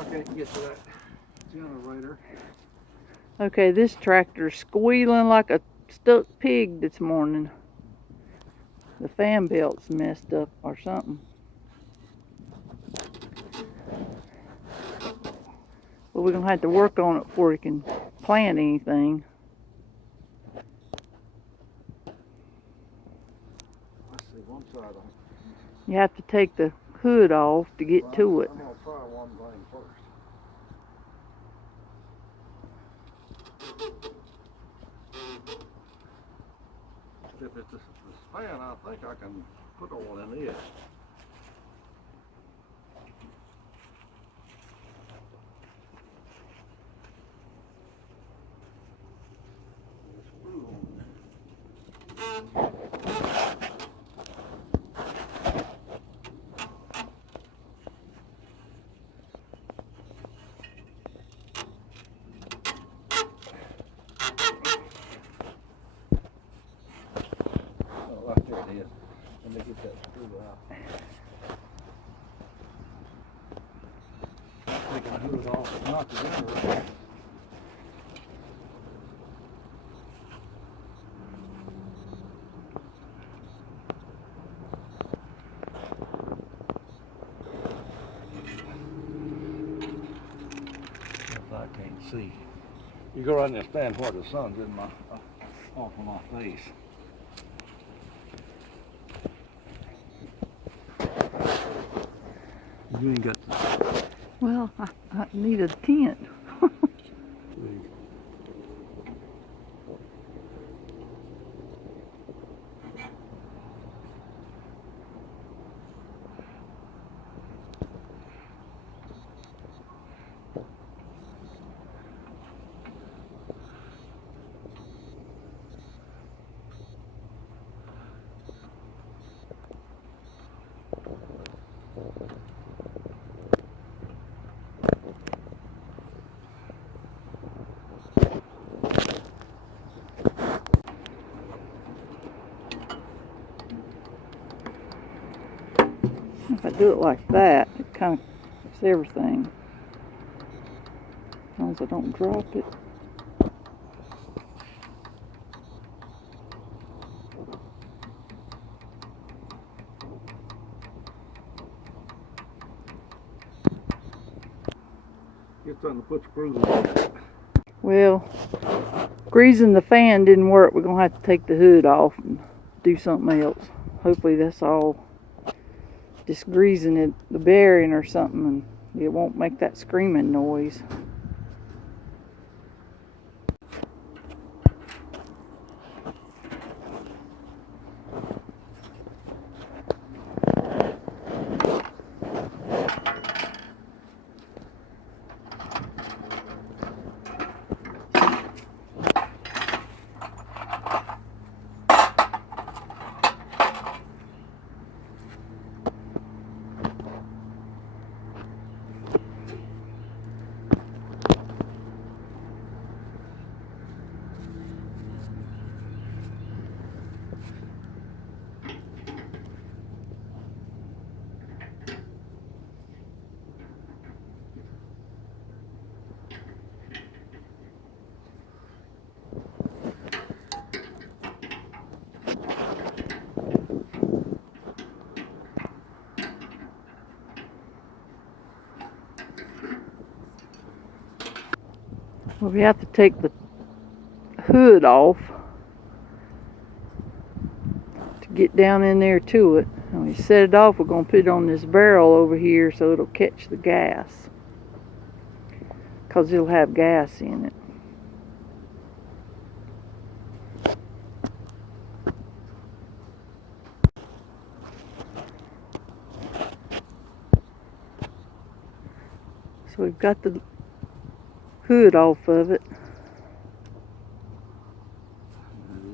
I can't get to that generator. Okay, this tractor's squealing like a stuck pig this morning. The fan belt's messed up or something. But we're gonna have to work on it before we can plant anything. Let's see, one side of it. You have to take the hood off to get to it. I'm gonna try one thing first. If it's this fan, I think I can put oil in it. Screw on. Oh, right there it is. Let me get that screw out. Taking the hood off, not the generator. I can't see. You go right in there, stand where the sun's in my off of my face. You ain't got the Well, I need a tent. If I do it like that, it kind of covers everything. As long as I don't drop it. Get something to put screws in. Well, greasing the fan didn't work. We're gonna have to take the hood off and do something else. Hopefully that's all. Just greasing it, the bearing or something, and it won't make that screaming noise. Well, we have to take the hood off to get down in there to it. When we set it off, we're going to put it on this barrel over here so it'll catch the gas, because it'll have gas in it. So we've got the hood off of it.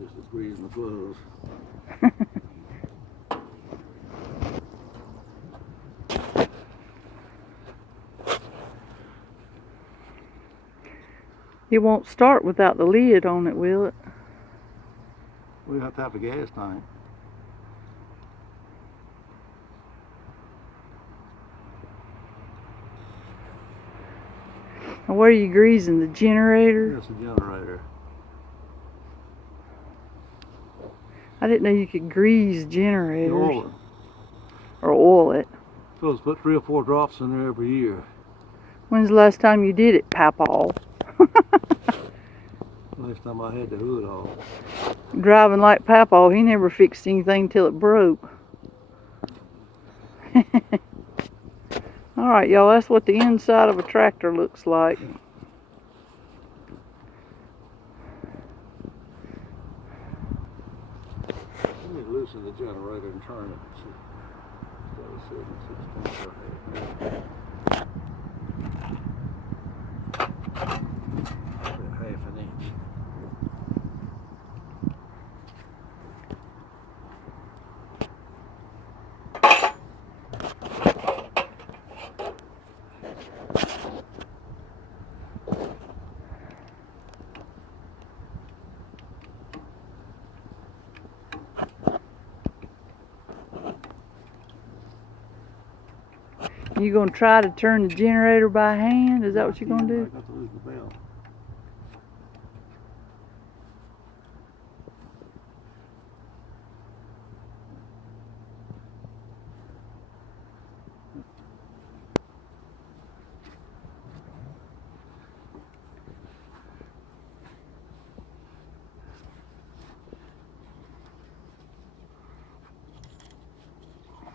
Just the grease and the gloves. It won't start without the lid on it, will it? We have to have a gas tank. And what are you greasing? The generator? That's a generator. I didn't know you could grease You generators. oil it. Or oil it. Supposed to put 3 or 4 drops in there every year. When's the last time you did it, Papaw? Last time I had the hood off. Driving like Papaw, he never fixed anything till it broke. Alright, y'all, that's what the inside of a tractor looks like. Let me loosen the generator and turn it. Instead of 7/16. About half an inch. You gonna try to turn the generator by hand? Is that what you're gonna do? I got to lose the bell.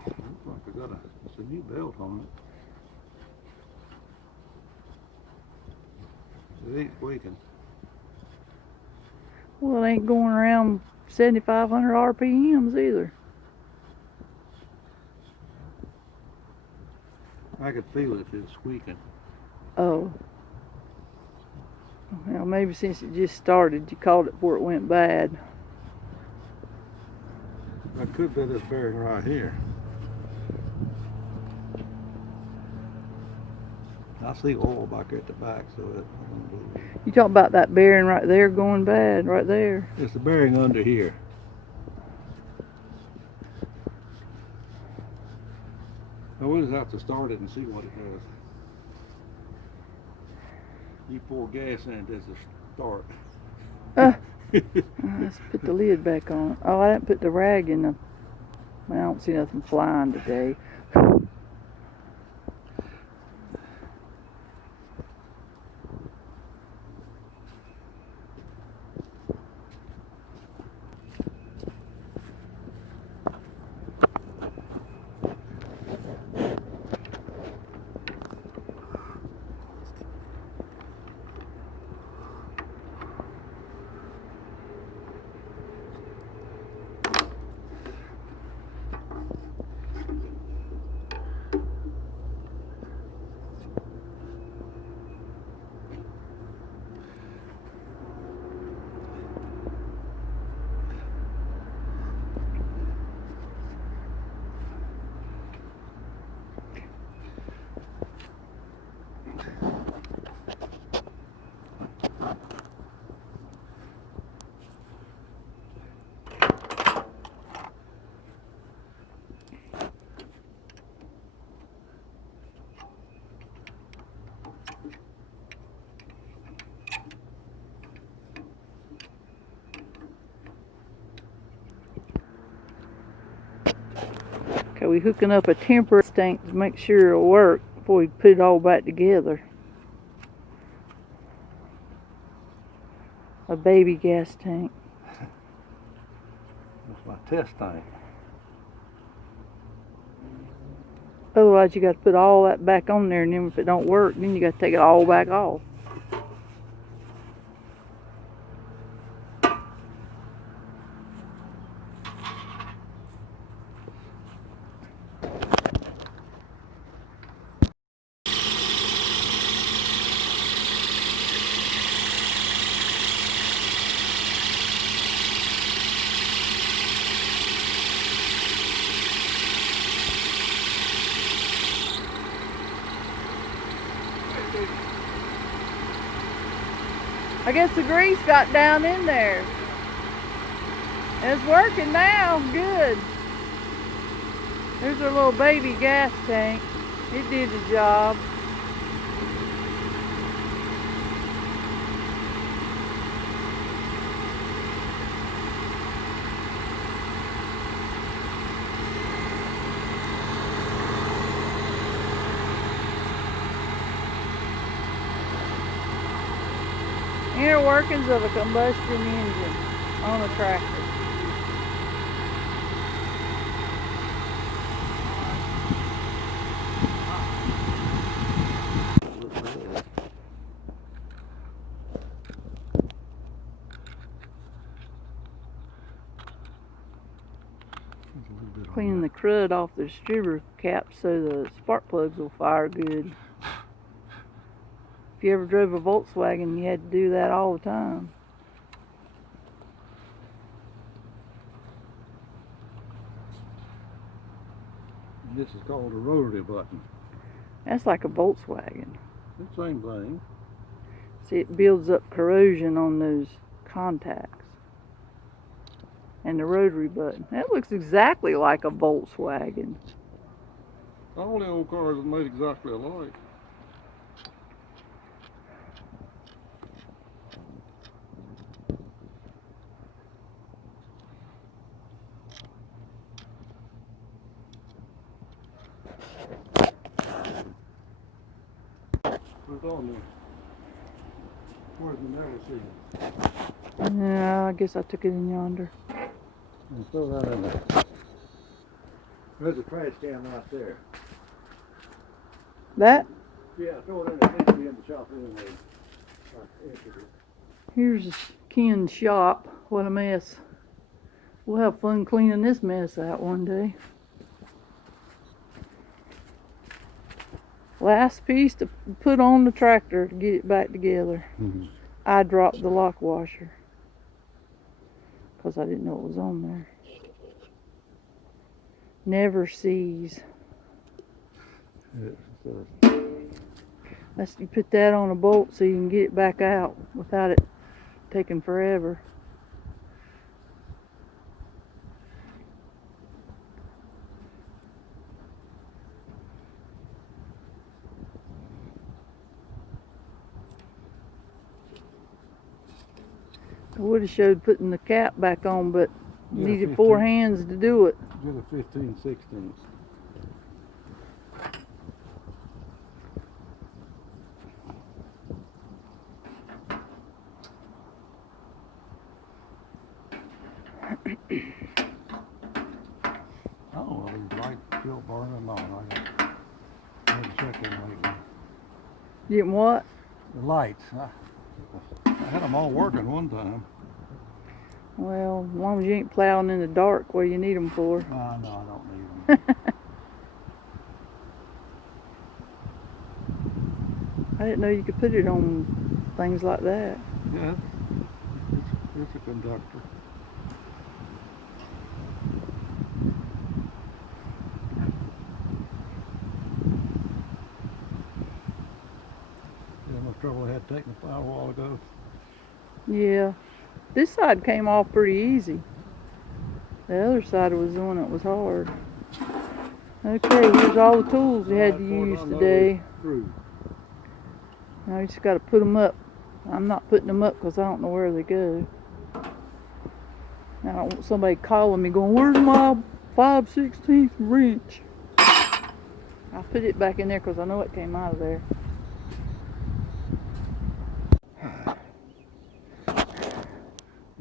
Looks like I got it's a new belt on it. It ain't squeaking. Well, it ain't going around 7,500 RPMs either. I could feel it if it was squeaking. Oh. Well, maybe since it just started, you called it before it went bad. That could be this bearing right here. I see oil back at the back, so it. You talking about that bearing right there going bad, right there? It's the bearing under here. Now we'll just have to start it and see what it does. You pour gas in, it does a start. Let's put the lid back on. Oh, I didn't put the rag in the. Well, I don't see nothing flying today. Okay, we hooking up a temporary tank to make sure it'll work before we put it all back together. A baby gas tank. That's my test tank. Otherwise, you got to put all that back on there, and then if it don't work, then you got to take it all back off. I guess the grease got down in there. It's working now, good. There's our little baby gas tank. It did the job. workings of a combustion engine on a tractor. Cleaning the crud off the distributor cap so the spark plugs will fire good. If you ever drove a Volkswagen, you had to do that all the time. This is called a rotary button. That's like a Volkswagen. It's the same thing. See, it builds up corrosion on those contacts. And the rotary button. That looks exactly like a Volkswagen. All the old cars are made exactly alike. Put it on there. Where's the never see? Yeah, I guess I took it in yonder. And throw that in there. There's a trash can right there. That? Yeah, throw it in there. It needs to be in the shop anyway. Here's Ken's shop. What a mess. We'll have fun cleaning this mess out one day. Last piece to put on the tractor to get it back together. Mm-hmm. I dropped the lock washer because I didn't know it was on there. Never sees. You put that on a bolt so you can get it back out without it taking forever. I would have showed putting the cap back on, but needed 4 hands to do it. Get a 15/16. Oh, well, these lights still burning on. I had to check them lately. Getting what? The lights. I had them all working one time. Well, as long as you ain't plowing in the dark, what do you need them for? No, I don't need them. I didn't know you could put it on things like that. Yeah, it's a conductor. You know how much trouble I had taking the plow a while ago? Yeah. This side came off pretty easy. The other side was the one that was hard. Okay, here's all the tools we had to use today. Now we just got to put them up. I'm not putting them up because I don't know where they go. I don't want somebody calling me going, "Where's my 5/16 wrench?" I put it back in there because I know it came out of there.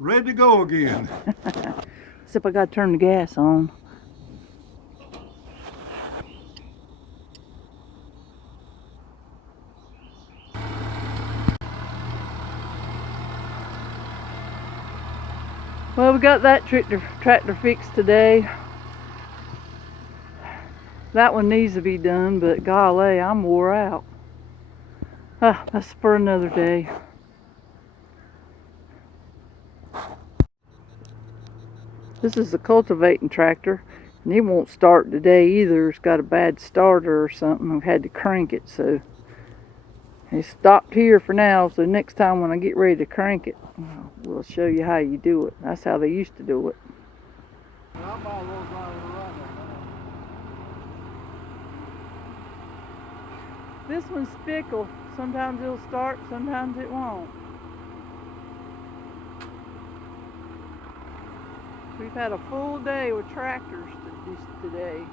Ready to go again. Except I got to turn the gas on. Well, we got that tractor fixed today. That one needs to be done, but golly, I'm wore out. That's for another day. This is a cultivating tractor, and it won't start today either. It's got a bad starter or something. I've had to crank it, so it stopped here for now. So next time when I get ready to crank it, we'll show you how you do it. That's how they used to do it. This one's fickle. Sometimes it'll start, sometimes it won't. We've had a full day with tractors today.